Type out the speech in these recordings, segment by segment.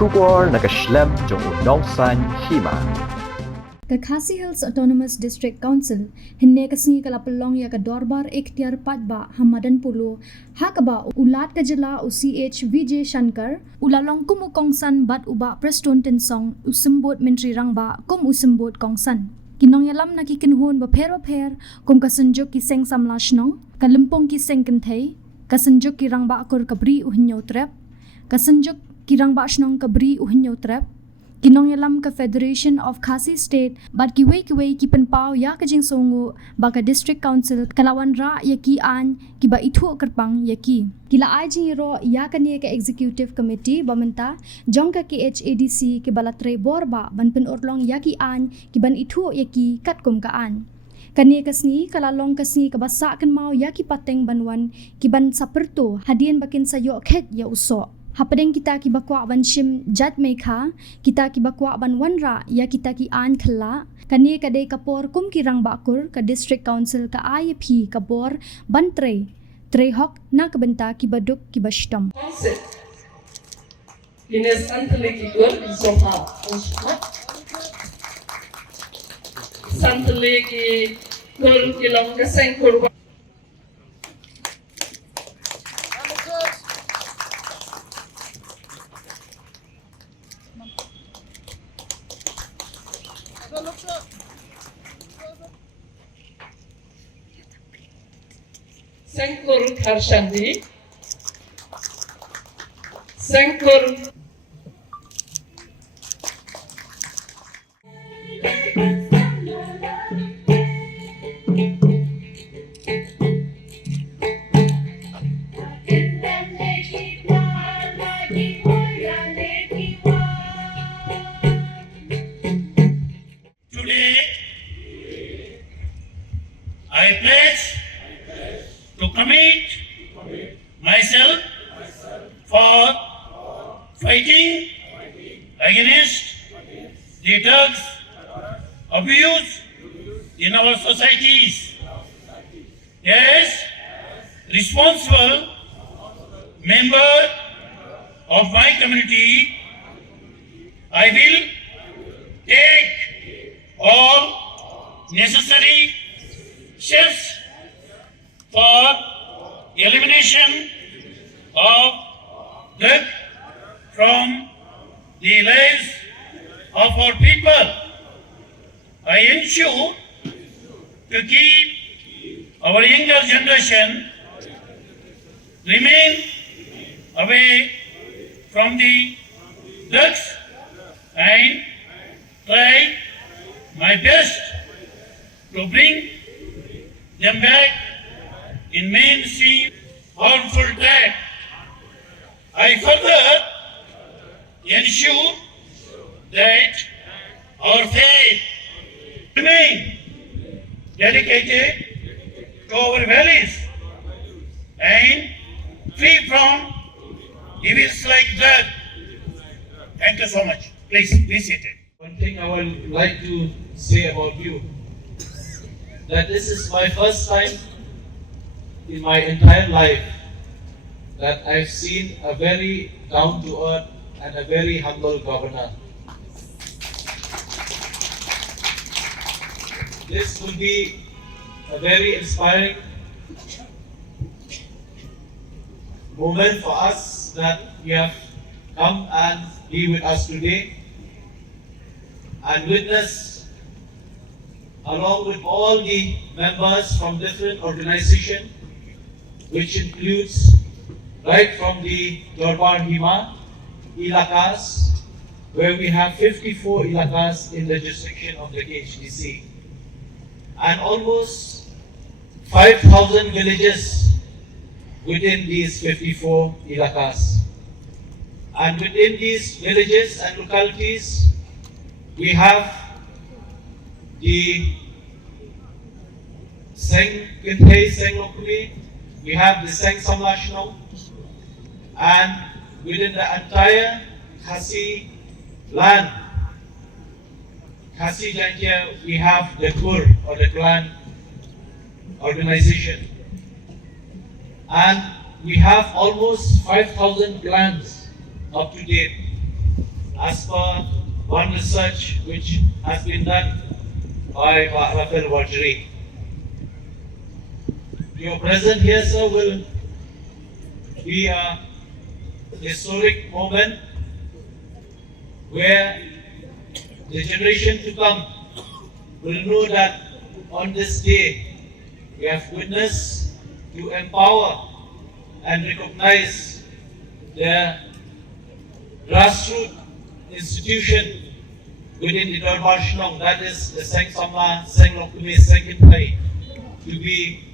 Shubor nakaslem jong unongsan hima. Ka Khasi Hills Autonomous District Council hinne kasni kalapalong ya ka dorbar ikhtiar patba Hamadan Pulu hakaba ulat ka jela UCH VJ Shankar ulalong kumukongsan bat uba Preston Tensong usimbot menteri rangba kum usimbot kongsan kinong yalam nakikinhun bapher kum kasunjuk ki seng samlashnong kalimpong ki seng kenthei kasunjuk ki rangba kur kabri uhnyo trap kasunjuk ki rangba shnong kabri uhnyo trap kinong yalam ka Federation of Khasi State bat ki wei ki penpau ya ka jing songu ba ka District Council kalawan ra ya ki an ki ba ithu kerpang ya ki kila ai jing ro ya ka ne ka Executive Committee bamenta jong ka KHADC ki balatre borba ban pen orlong ya ki an ki ban ithu ya ki katkum ka an kani kasni kalalong kasni kabasa kan mau ya ki pateng banwan ki ban saperto hadian bakin sayo khet ya uso hapadeng kita ki bakwa ban shim jat mekha kita ki bakwa ban wanra ya kita ki an khla kani kadai kapor kum ki rang bakur ka District Council ka IP kapor ban tre hok na kabenta ki baduk ki bastom Ines antele ki gor zoha santele ki gor ki long ka seng kurwa Sengkur Kharshandi Sengkur Today, I pledge to commit myself for fighting against the drugs abuse in our societies. As responsible member of my community, I will take all necessary steps for elimination of drug from the lives of our people. I ensure to keep our younger generation remain away from the drugs and try my best to bring them back in mainstream harmful diet. I further ensure that our faith remain dedicated to our values and free from evils like that. Thank you so much. Please be seated. One thing I would like to say about you, that this is my first time in my entire life that I've seen a very down-to-earth and a very humble governor. This will be a very inspiring moment for us that you have come and be with us today and witness, along with all the members from different organizations, which includes right from the Dorbar Hima Ilakas, where we have 54 Ilakas in the jurisdiction of the KHDC, and almost 5,000 villages within these 54 Ilakas. And within these villages and localities, we have the Seng Kinthe Seng Lokuli, we have the Seng Samlashno, and within the entire Khasi land, Khasi Jantia, we have the Kur or the clan organization. And we have almost 5,000 clans up to date. as per one research which has been done by Rafael Wajri. Your presence here, sir, will be a historic moment where the generation to come will know that on this day we have witnessed to empower and recognize the grassroots institution within the Darbar Shillong, that is the Seng Samla, Seng Lokumi, Seng Kintai, to be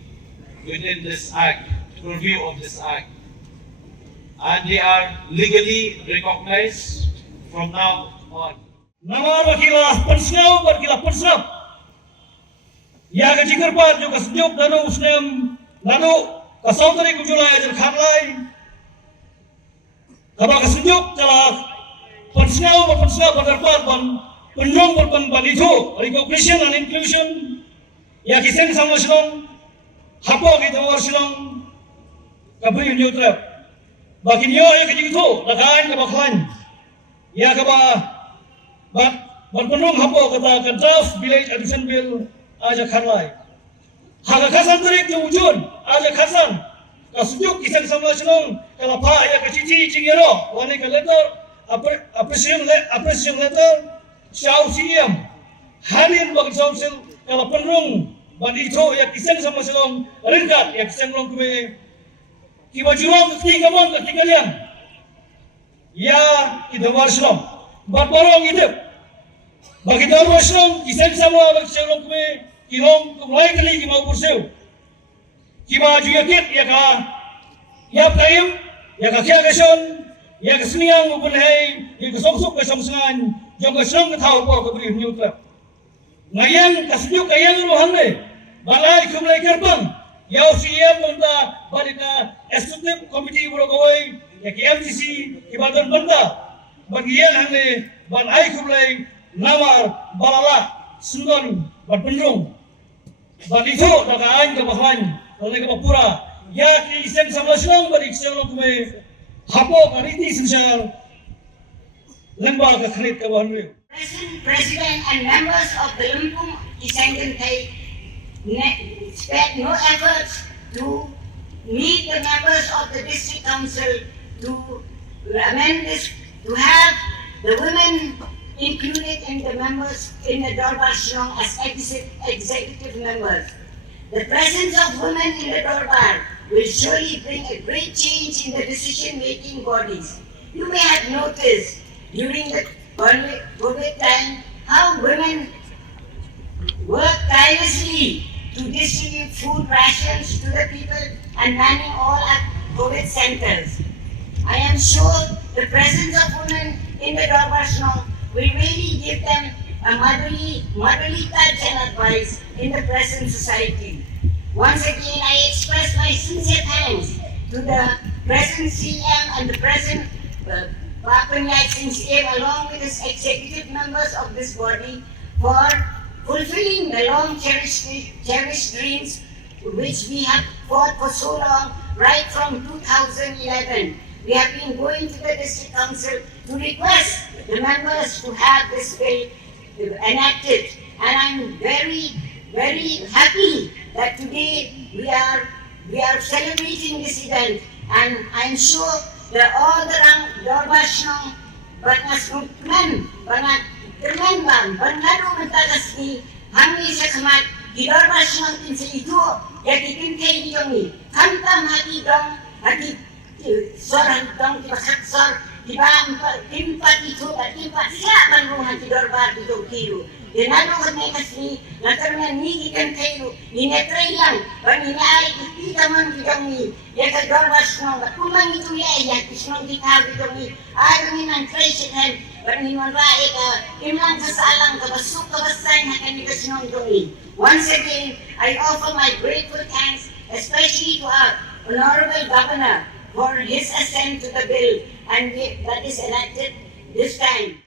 within this act, purview of this act. And they are legally recognized from now on. Nama wakila pensnau berkila pensnau. Ya kecikar par juga sejuk danu usnem lalu kasautari kujulai ajar kharlai. Kaba kesejuk telah pensnau berderpar ban penjong berpan ban itu recognition and inclusion. Ya kisah sama Shillong, hapo kita war Shillong, kabui nyutrap. Bagi nyo ya kecik itu, lakain kaba klan. Ya kaba ban penjong hapo kata draft village addition bill aja kharlai. Haga kasan terik tu wujud aja kasan. Kasujuk kisah sama Shillong, kalau pa ya kecici cingero, wani ke letter appreciation letter, Shao CM, hanin bagi council kalau penrung ban itu ya kisah sama Shillong, ringkat ya kisah Shillong kue, kiba jurong ketiga mon ketiga liang, ya kita war Shillong, ban borong hidup, bagi Darbar Shillong kisah sama bagi Shillong kue, kilong kumulai kali kima ukursew, kiba juyakit ya ka, ya payung, ya ka kia kasion. Ya kesenian maupun hai, ya kesok-sok kesongsengan, jangka Shillong ketau apa keberi nyutlap. Ngayang kesejuk kayang rohan le, balai kumlai kerbang, ya usia monta balika eksekutif komiti burukawai, ya KMTC kibadan benda, bagi yang hane balai kumlai namar balala sundan berpenjung, bagi itu dakaan kebahan, oleh kebapura, ya kisah sama Shillong bagi Shillong kume. Hapo kariti sensal lembaga kekrit kawan. President and members of the Lumpung Kisengkentai spared no efforts to meet the members of the district council to amend this, to have the women included in the members in the Darbar Shillong as executive members. The presence of women in the Darbar will surely bring a great change in the decision-making bodies. You may have noticed during the COVID time how women work tirelessly to distribute food rations to the people and manning all our COVID centers. I am sure the presence of women in the Darbar Shillong will really give them a motherly touch and advice in the present society. Once again, I express my sincere thanks to the present CM and the present Papanyai CM along with the executive members of this body for fulfilling the long cherished dreams which we have fought for so long, right from 2011. We have been going to the district council to request the members to have this bill enacted, and I'm very happy that today we are celebrating this event, and I'm sure that all the Darbar Shillong bangas men bangat termenban banado mentagas ni hangi sa kamat di Darbar Shillong tin sa ito ya kikintai di kami kantam hati dong hati soran dong tibasaksar timpat itu timpat siapa ruhan di Darbar di Tokyo. Denano kami kasi nakarman ni ikan kayo ni netray lang panginay kita man kami ya ka Darbar Shillong kumang itu ya Shillong kita kami ay ni nang trace kan panginman rae ka imlang kasalang ka basuk ka basay na kami Shillong kami. Once again, I offer my grateful thanks especially to our Honorable Governor for his assent to the bill and that is enacted this time.